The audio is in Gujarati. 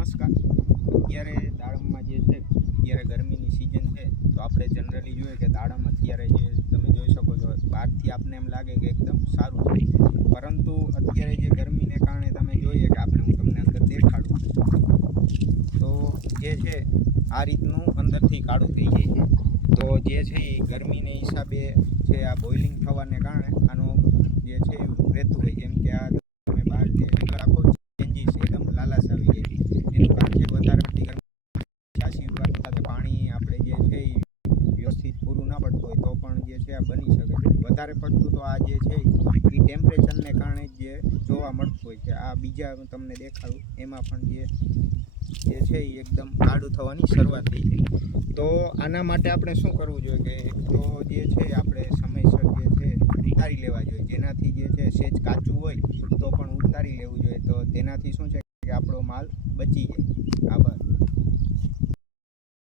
નમસ્કાર. અત્યારે દાડમમાં જે છે અત્યારે ગરમીની સિઝન છે તો આપણે જનરલી જોઈએ કે દાડમ અત્યારે જે તમે જોઈ શકો છો બહારથી આપને એમ લાગે કે એકદમ સારું છે, પરંતુ અત્યારે જે ગરમીને કારણે તમે જોઈએ કે હું તમને અંદર દેખાડું તો જે છે આ રીતનું અંદરથી કાળું થઈ જાય છે. તો જે છે એ ગરમીને હિસાબે છે આ બોઇલિંગ થવાને કારણે આનું જે છે એવું રહેતું હોય, જેમ કે આ તમે બહાર જે આખો ચેન્જીસ એકદમ લાલાશ આવી જાય. એનું કારણ છે વધારે પડતી ગરમી, છાસી સાથે પાણી આપણે જે છે એ વ્યવસ્થિત પૂરું ના પડતું હોય તો પણ જે છે આ બની શકે છે. વધારે પડતું તો આ જે છે એ ટેમ્પરેચરને કારણે જે જોવા મળતું હોય છે. આ બીજા હું તમને દેખાડું એમાં પણ જે છે એ એકદમ કાળું થવાની શરૂઆત થઈ છે. તો આના માટે આપણે શું કરવું જોઈએ કે એક તો જે છે આપણે સમયસર જે છે ઉતારી લેવા જોઈએ, જેનાથી જે છે સેજ કાચું હોય તો પણ ઉતારી લેવું જોઈએ. તો તેનાથી શું છે કે આપણો માલ બચી જાય. આ